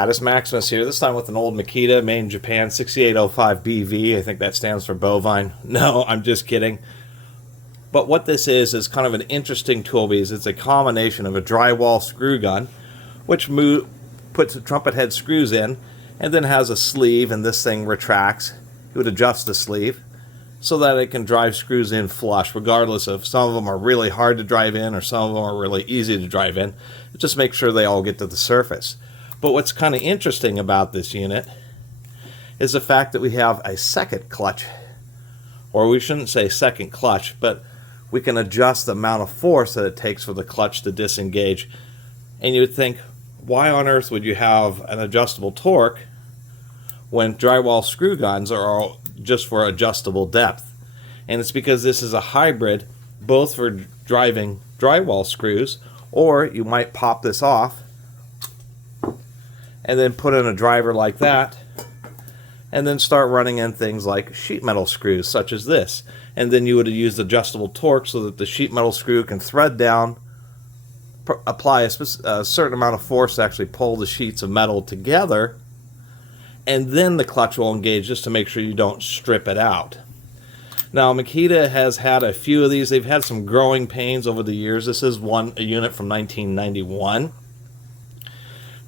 Catus, Maximus here, this time with an old Makita made in Japan, 6805BV. I think that stands for bovine. No, I'm just kidding. But what this is kind of an interesting tool because it's a combination of a drywall screw gun, which puts the trumpet head screws in, and then has a sleeve, and this thing retracts. You would adjust the sleeve so that it can drive screws in flush, regardless of some of them are really hard to drive in or some of them are really easy to drive in. Just make sure they all get to the surface. But what's kind of interesting about this unit is the fact that we have a second clutch, or we shouldn't say second clutch, but we can adjust the amount of force that it takes for the clutch to disengage. And you would think, why on earth would you have an adjustable torque when drywall screw guns are all just for adjustable depth? And it's because this is a hybrid, both for driving drywall screws, or you might pop this off and then put in a driver like that, and then start running in things like sheet metal screws, such as this. And then you would use adjustable torque so that the sheet metal screw can thread down, apply a certain amount of force to actually pull the sheets of metal together, and then the clutch will engage just to make sure you don't strip it out. Now, Makita has had a few of these. They've had some growing pains over the years. This is a unit from 1991.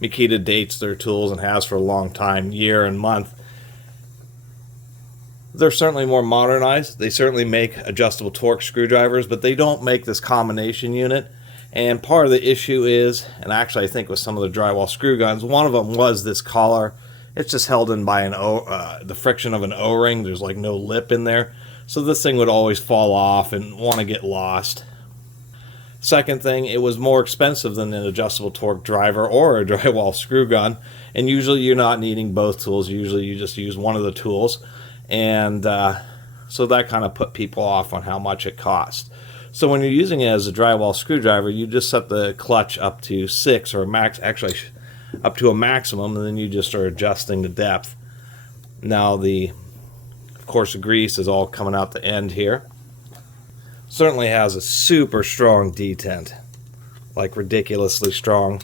Makita dates their tools and has for a long time, year and month. They're certainly more modernized. They certainly make adjustable torque screwdrivers, but they don't make this combination unit. And part of the issue is, and actually I think with some of the drywall screw guns, one of them was this collar. It's just held in by the friction of an O-ring. There's like no lip in there. So this thing would always fall off and want to get lost. Second thing, it was more expensive than an adjustable torque driver or a drywall screw gun. And usually you're not needing both tools. Usually you just use one of the tools. And so that kind of put people off on how much it cost. So when you're using it as a drywall screwdriver, you just set the clutch up to 6 or actually up to a maximum, and then you just are adjusting the depth. Now of course the grease is all coming out the end here. Certainly has a super strong detent, like ridiculously strong.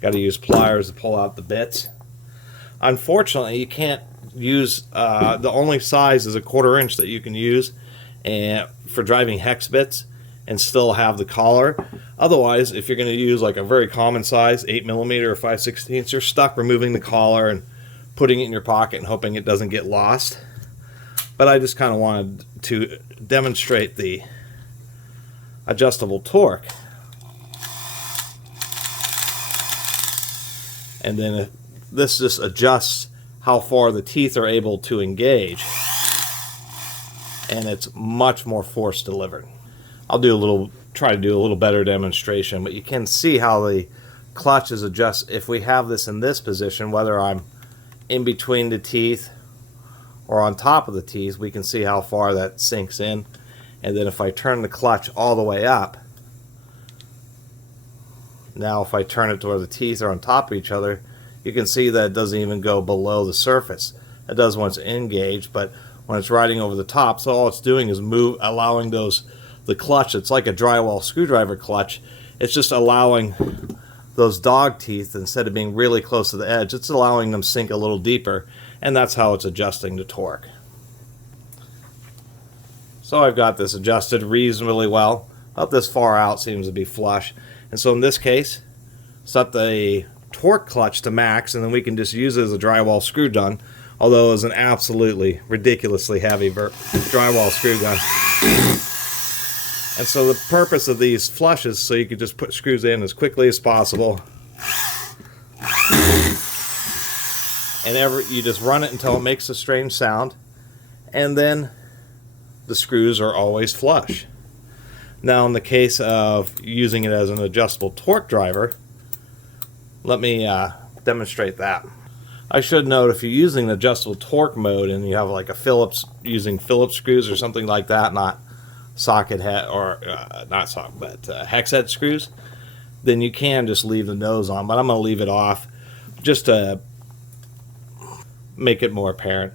Got to use pliers to pull out the bits. Unfortunately, you can't use the only size is a 1/4 inch that you can use for driving hex bits and still have the collar. Otherwise, if you're going to use like a very common size 8mm or 5/16, you're stuck removing the collar and putting it in your pocket and hoping it doesn't get lost. But I just kind of wanted to demonstrate the adjustable torque. And then this just adjusts how far the teeth are able to engage, and it's much more force delivered. I'll try to do a little better demonstration, but you can see how the clutch is adjust. If we have this in this position, whether I'm in between the teeth or on top of the teeth, we can see how far that sinks in. And then if I turn the clutch all the way up, now if I turn it to where the teeth are on top of each other, you can see that it doesn't even go below the surface. It does when it's engaged, but when it's riding over the top, so all it's doing is allowing the clutch. It's like a drywall screwdriver clutch. It's just allowing those dog teeth, instead of being really close to the edge, it's allowing them sink a little deeper, and that's how it's adjusting the torque. So I've got this adjusted reasonably well. About this far out seems to be flush. And so in this case, set the torque clutch to max, and then we can just use it as a drywall screw gun, although it's an absolutely ridiculously heavy drywall screw gun. And so the purpose of these flushes, so you can just put screws in as quickly as possible. And you just run it until it makes a strange sound, and then the screws are always flush. Now in the case of using it as an adjustable torque driver, let me demonstrate that. I should note, if you're using the adjustable torque mode and you have like a using Phillips screws or something like that, not socket head or not socket, but hex head screws, then you can just leave the nose on. But I'm going to leave it off just to make it more apparent.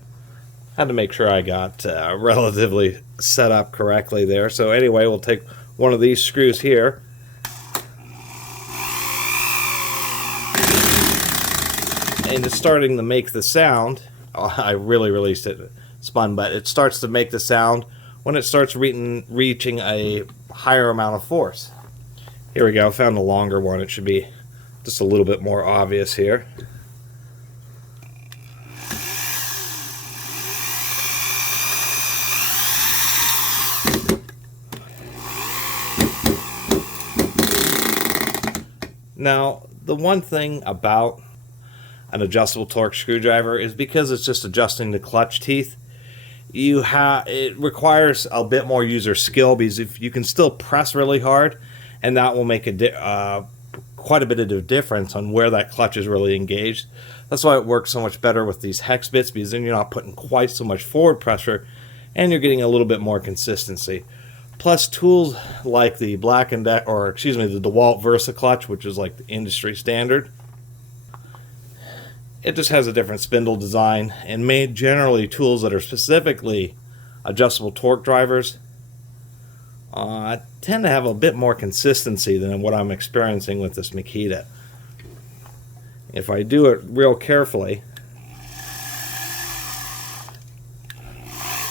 Had to make sure I got relatively set up correctly there. So anyway, we'll take one of these screws here, and it's starting to make the sound. Oh, I really released it, spun, but it starts to make the sound when it starts reaching a higher amount of force. Here we go, I found a longer one. It should be just a little bit more obvious here. Now, the one thing about an adjustable torque screwdriver is because it's just adjusting the clutch teeth, it requires a bit more user skill, because if you can still press really hard, and that will make quite a bit of difference on where that clutch is really engaged. That's why it works so much better with these hex bits, because then you're not putting quite so much forward pressure, and you're getting a little bit more consistency. Plus, tools like the the DeWalt Versa clutch, which is like the industry standard, it just has a different spindle design, and made generally tools that are specifically adjustable torque drivers tend to have a bit more consistency than what I'm experiencing with this Makita. If I do it real carefully,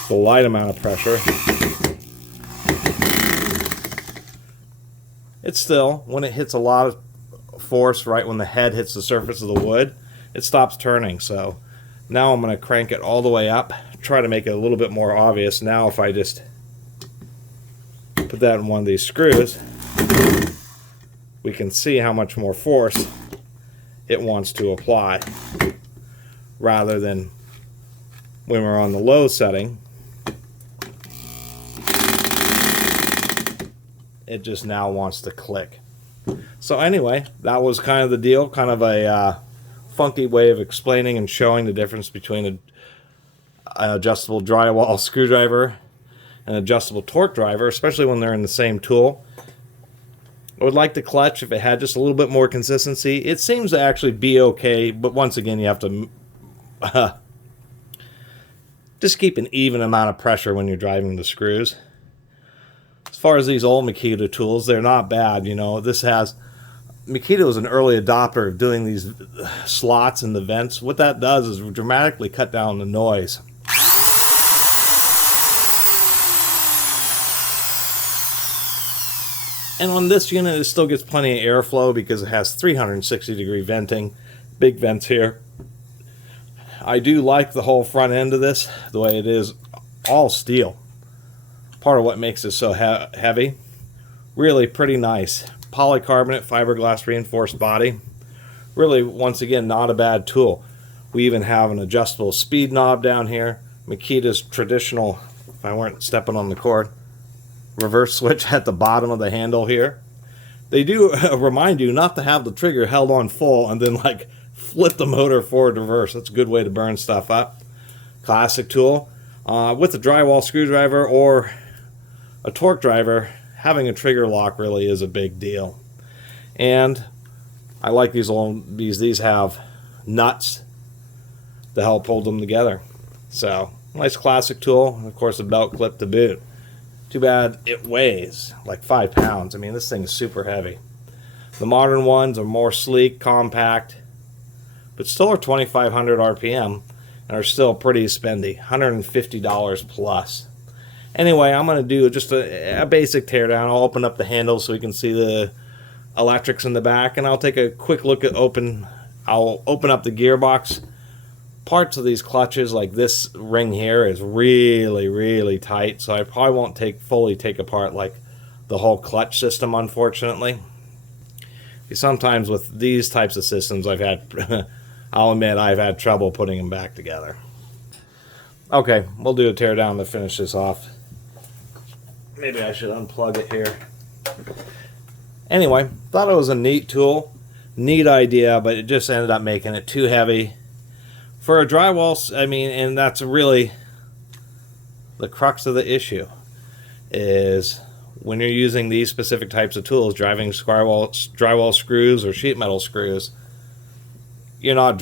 the light amount of pressure, it's still, when it hits a lot of force right when the head hits the surface of the wood, it stops turning. So now I'm going to crank it all the way up, try to make it a little bit more obvious. Now if I just put that in one of these screws, we can see how much more force it wants to apply, rather than when we're on the low setting, it just now wants to click. So anyway, that was kind of the deal, kind of a funky way of explaining and showing the difference between an adjustable drywall screwdriver and adjustable torque driver, especially when they're in the same tool. I would like the clutch if it had just a little bit more consistency. It seems to actually be okay, but once again, you have to just keep an even amount of pressure when you're driving the screws. As far as these old Makita tools, they're not bad. You know, Makita was an early adopter of doing these slots in the vents. What that does is dramatically cut down the noise. And on this unit, it still gets plenty of airflow because it has 360-degree venting, big vents here. I do like the whole front end of this, the way it is, all steel. Part of what makes it so heavy. Really pretty nice. Polycarbonate, fiberglass reinforced body. Really, once again, not a bad tool. We even have an adjustable speed knob down here. Makita's traditional, if I weren't stepping on the cord, reverse switch at the bottom of the handle here. They do remind you not to have the trigger held on full and then like flip the motor forward reverse. That's a good way to burn stuff up. Classic tool. With a drywall screwdriver or a torque driver, having a trigger lock really is a big deal. And I like these have nuts to help hold them together. So, nice classic tool. Of course, a belt clip to boot. Too bad it weighs like 5 pounds. I mean, this thing is super heavy. The modern ones are more sleek, compact, but still are 2,500 RPM and are still pretty spendy, $150 plus. Anyway, I'm going to do just a basic teardown. I'll open up the handle so we can see the electrics in the back, and I'll take a quick look at I'll open up the gearbox. Parts of these clutches, like this ring here, is really tight, so I probably won't fully take apart like the whole clutch system, unfortunately. Sometimes with these types of systems, I'll admit I've had trouble putting them back together. Okay, we'll do a teardown to finish this off. Maybe I should unplug it here. Anyway, thought it was a neat tool, neat idea, but it just ended up making it too heavy. For a drywall, I mean, and that's really the crux of the issue, is when you're using these specific types of tools, driving drywall screws or sheet metal screws, you're not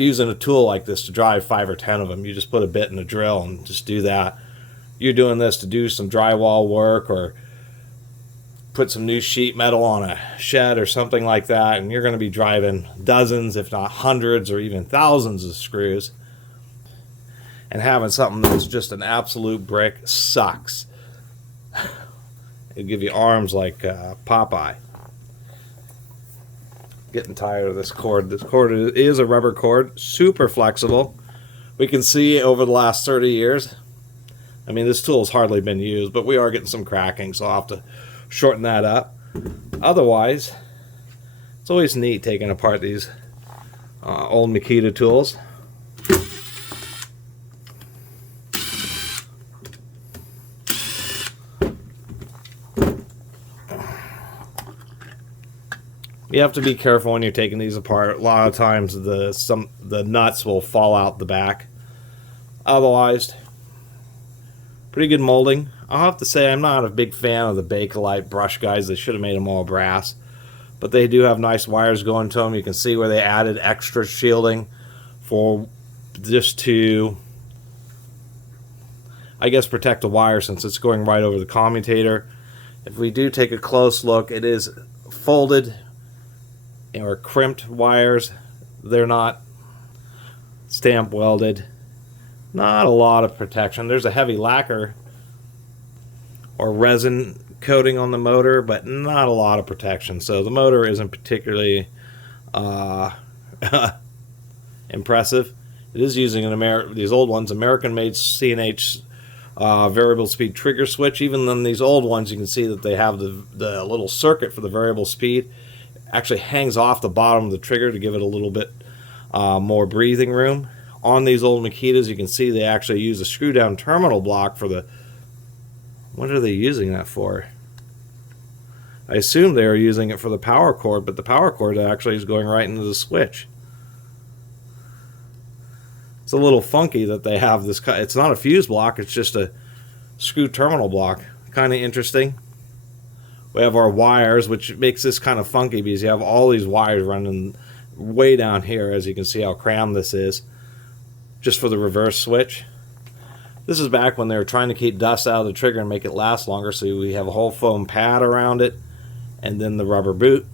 using a tool like this to drive 5 or 10 of them. You just put a bit in a drill and just do that. You're doing this to do some drywall work or put some new sheet metal on a shed or something like that, and you're going to be driving dozens, if not hundreds, or even thousands of screws. And having something that's just an absolute brick sucks. It'll give you arms like Popeye. Getting tired of this cord. This cord is a rubber cord, super flexible. We can see over the last 30 years, I mean, this tool has hardly been used, but we are getting some cracking, so I'll have to shorten that up. Otherwise, it's always neat taking apart these old Makita tools. You have to be careful when you're taking these apart. A lot of times the nuts will fall out the back. Otherwise, pretty good molding. I'll have to say I'm not a big fan of the Bakelite brush guides. They should have made them all brass. But they do have nice wires going to them. You can see where they added extra shielding for just to, I guess, protect the wire since it's going right over the commutator. If we do take a close look, it is folded or crimped wires. They're not stamp welded. Not a lot of protection. There's a heavy lacquer or resin coating on the motor, but not a lot of protection. So the motor isn't particularly impressive. It is using these old ones, American-made C&H variable speed trigger switch. Even on these old ones, you can see that they have the little circuit for the variable speed. Actually hangs off the bottom of the trigger to give it a little bit more breathing room. On these old Makitas, you can see they actually use a screw down terminal block for the, what are they using that for? I assume they are using it for the power cord, but the power cord actually is going right into the switch. It's a little funky that they have this. It's not a fuse block, it's just a screw terminal block. Kind of interesting. We have our wires, which makes this kind of funky because you have all these wires running way down here, as you can see how crammed this is, just for the reverse switch. This is back when they were trying to keep dust out of the trigger and make it last longer, so we have a whole foam pad around it, and then the rubber boot.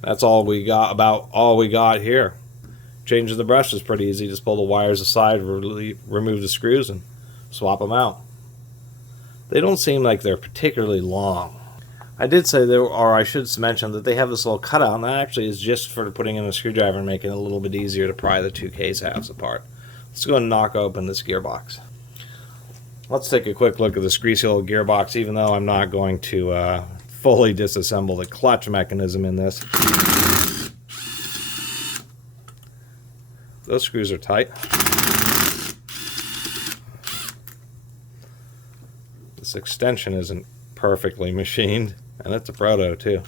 That's all we got, about all we got here. Changing the brush is pretty easy. Just pull the wires aside, remove the screws, and swap them out. They don't seem like they're particularly long. I did say there, or I should mention that they have this little cutout, and that actually is just for putting in a screwdriver and making it a little bit easier to pry the two case halves apart. Let's go and knock open this gearbox. Let's take a quick look at this greasy old gearbox, even though I'm not going to fully disassemble the clutch mechanism in this. Those screws are tight. This extension isn't perfectly machined, and it's a proto too.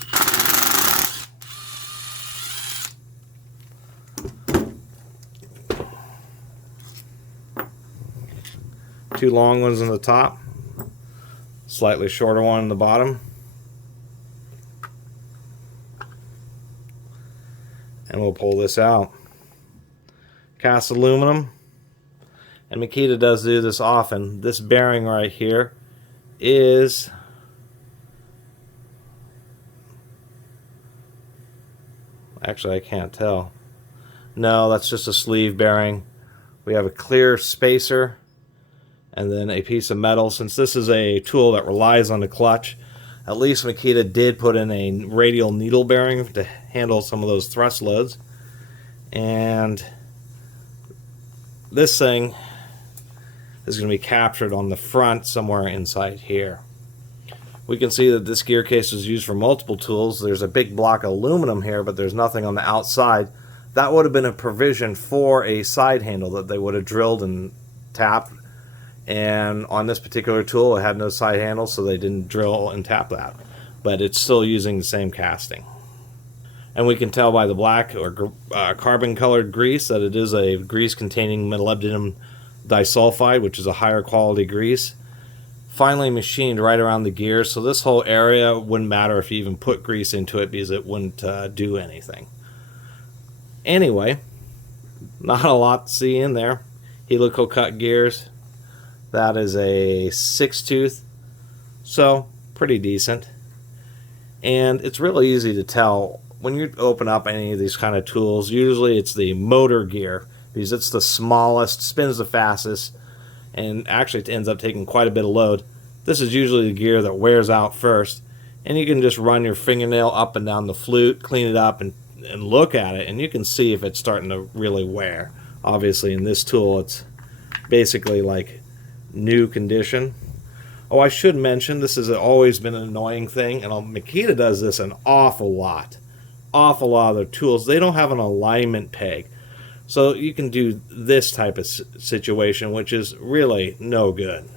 Two long ones on the top, slightly shorter one on the bottom. And we'll pull this out. Cast aluminum, and Makita does do this often. This bearing right here is actually, I can't tell. No, that's just a sleeve bearing. We have a clear spacer and then a piece of metal. Since this is a tool that relies on the clutch, at least Makita did put in a radial needle bearing to handle some of those thrust loads. And this thing is going to be captured on the front somewhere inside here. We can see that this gear case is used for multiple tools. There's a big block of aluminum here, but there's nothing on the outside. That would have been a provision for a side handle that they would have drilled and tapped. And on this particular tool, it had no side handle, so they didn't drill and tap that. But it's still using the same casting. And we can tell by the black or carbon-colored grease that it is a grease containing molybdenum disulfide, which is a higher quality grease. Finely machined right around the gears, so this whole area wouldn't matter if you even put grease into it because it wouldn't do anything. Anyway, not a lot to see in there. Helical cut gears. That is a 6-tooth. So pretty decent. And it's really easy to tell when you open up any of these kind of tools. Usually it's the motor gear, because it's the smallest, spins the fastest, and actually it ends up taking quite a bit of load. This is usually the gear that wears out first, and you can just run your fingernail up and down the flute, clean it up, and look at it, and you can see if it's starting to really wear. Obviously in this tool it's basically like new condition. Oh, I should mention, this has always been an annoying thing, and Makita does this an awful lot. Awful lot of their tools, they don't have an alignment peg. So you can do this type of situation, which is really no good.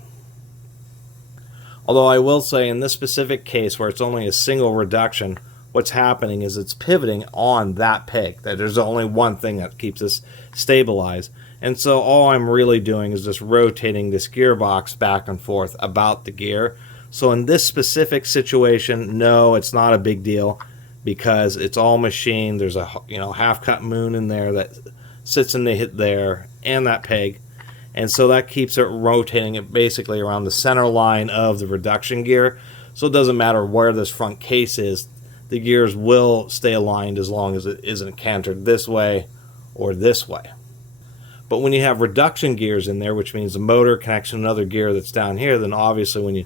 Although I will say in this specific case where it's only a single reduction, what's happening is it's pivoting on that peg. That there's only one thing that keeps this stabilized. And so all I'm really doing is just rotating this gearbox back and forth about the gear. So in this specific situation, no, it's not a big deal because it's all machined. There's a half-cut moon in there that sits in the hit there and that peg. And so that keeps it rotating it basically around the center line of the reduction gear. So it doesn't matter where this front case is, the gears will stay aligned as long as it isn't cantered this way or this way. But when you have reduction gears in there, which means the motor connects to another gear that's down here, then obviously when you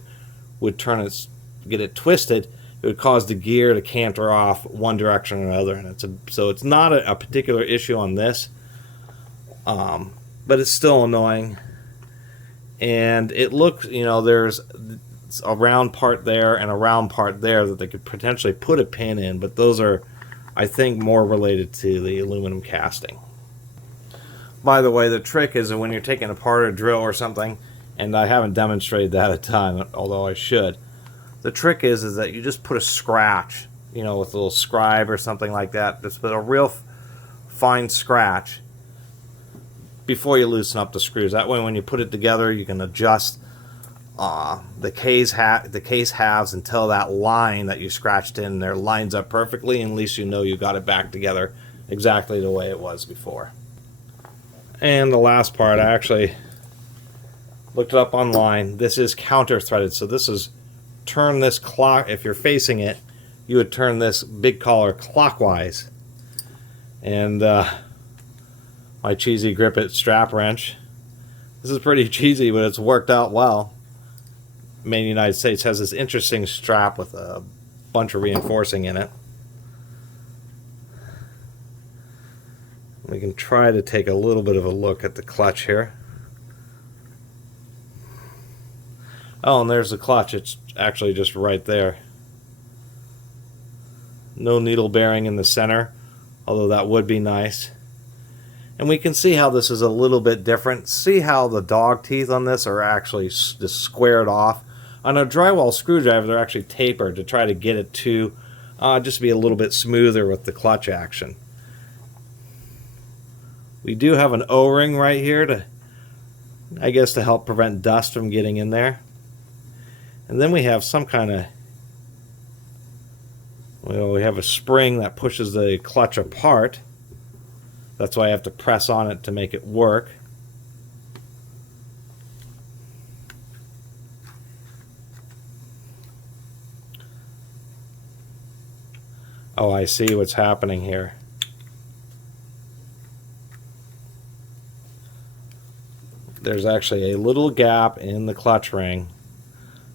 would turn it, get it twisted, it would cause the gear to canter off one direction or another. And so it's not a particular issue on this, but it's still annoying. And it looks, there's a round part there and a round part there that they could potentially put a pin in, but those are, I think, more related to the aluminum casting. By the way, the trick is that when you're taking apart a drill or something, and I haven't demonstrated that a ton, although I should, the trick is that you just put a scratch, with a little scribe or something like that, just put a real fine scratch before you loosen up the screws. That way when you put it together, you can adjust the case halves until that line that you scratched in there lines up perfectly, and at least you got it back together exactly the way it was before. And the last part, I actually looked it up online. This is counter threaded, so this is turn this clock. If you're facing it, you would turn this big collar clockwise. And my cheesy grip it strap wrench. This is pretty cheesy, but it's worked out well. Made in the United States, has this interesting strap with a bunch of reinforcing in it. We can try to take a little bit of a look at the clutch here. Oh, and there's the clutch. It's actually just right there. No needle bearing in the center, although that would be nice. And we can see how this is a little bit different. See how the dog teeth on this are actually just squared off. On a drywall screwdriver, they're actually tapered to try to get it to just be a little bit smoother with the clutch action. We do have an O-ring right here to help prevent dust from getting in there. And then we have some kind of, we have a spring that pushes the clutch apart. That's why I have to press on it to make it work. Oh, I see what's happening here. There's actually a little gap in the clutch ring.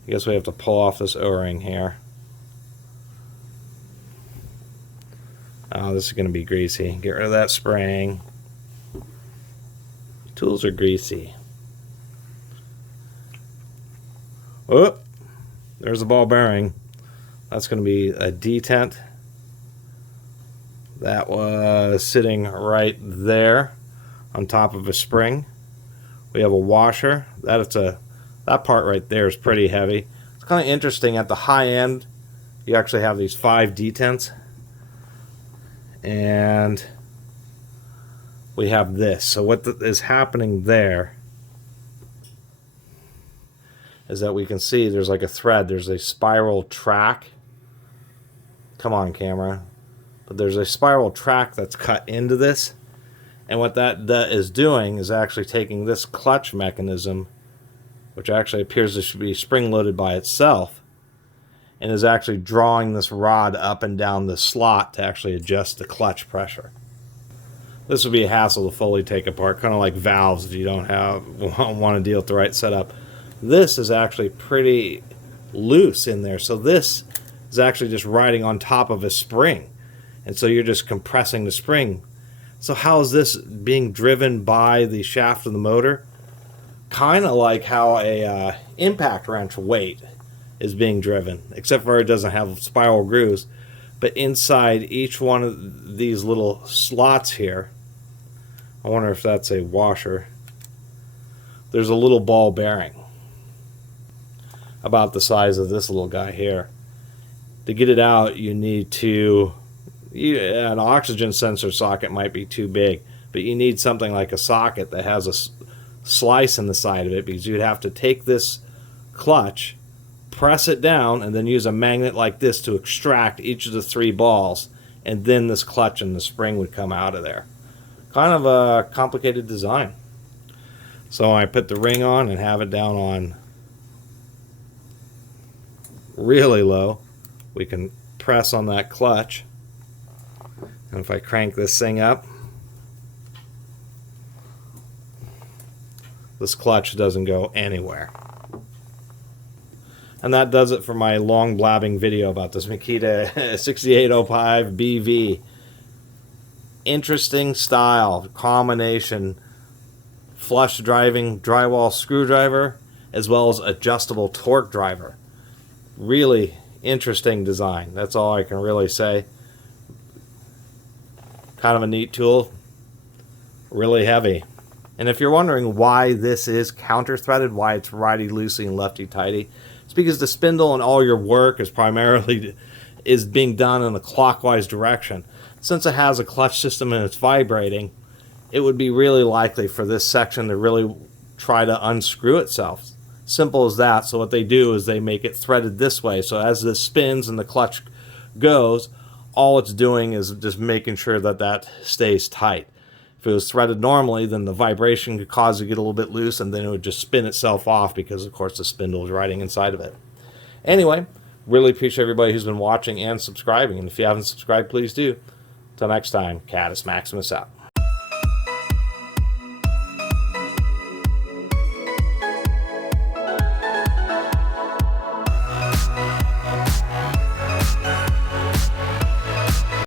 I guess we have to pull off this O-ring here. Oh, this is going to be greasy. Get rid of that spring. Tools are greasy. Oh, there's the ball bearing. That's going to be a detent. That was sitting right there on top of a spring. We have a washer. That part right there is pretty heavy. It's kind of interesting. At the high end, you actually have these 5 detents. And we have this. So what is happening there is that we can see there's like a thread. There's a spiral track. Come on, camera. But there's a spiral track that's cut into this. And what that is doing is actually taking this clutch mechanism, which actually appears to be spring-loaded by itself, and is actually drawing this rod up and down the slot to actually adjust the clutch pressure. This would be a hassle to fully take apart, kind of like valves if you don't want to deal with the right setup. This is actually pretty loose in there, so this is actually just riding on top of a spring, and so you're just compressing the spring. So how is this being driven by the shaft of the motor? Kind of like how a impact wrench weight is being driven, except for it doesn't have spiral grooves. But inside each one of these little slots here, I wonder if that's a washer, there's a little ball bearing about the size of this little guy here. To get it out, you need to, an oxygen sensor socket might be too big, but you need something like a socket that has a slice in the side of it, because you'd have to take this clutch, press it down, and then use a magnet like this to extract each of the 3 balls, and then this clutch and the spring would come out of there. Kind of a complicated design. So I put the ring on and have it down on really low. We can press on that clutch, and if I crank this thing up, this clutch doesn't go anywhere. And that does it for my long blabbing video about this Makita 6805 BV. Interesting style combination, flush driving drywall screwdriver as well as adjustable torque driver. Really interesting design. That's all I can really say. Kind of a neat tool. Really heavy. And if you're wondering why this is counter-threaded, why it's righty-loosey and lefty-tighty, it's because the spindle and all your work is primarily being done in a clockwise direction. Since it has a clutch system and it's vibrating, it would be really likely for this section to really try to unscrew itself. Simple as that. So what they do is they make it threaded this way. So as this spins and the clutch goes, all it's doing is just making sure that that stays tight. If it was threaded normally, then the vibration could cause it to get a little bit loose, and then it would just spin itself off because, of course, the spindle is riding inside of it. Anyway, really appreciate everybody who's been watching and subscribing. And if you haven't subscribed, please do. Until next time, Catus Maximus out.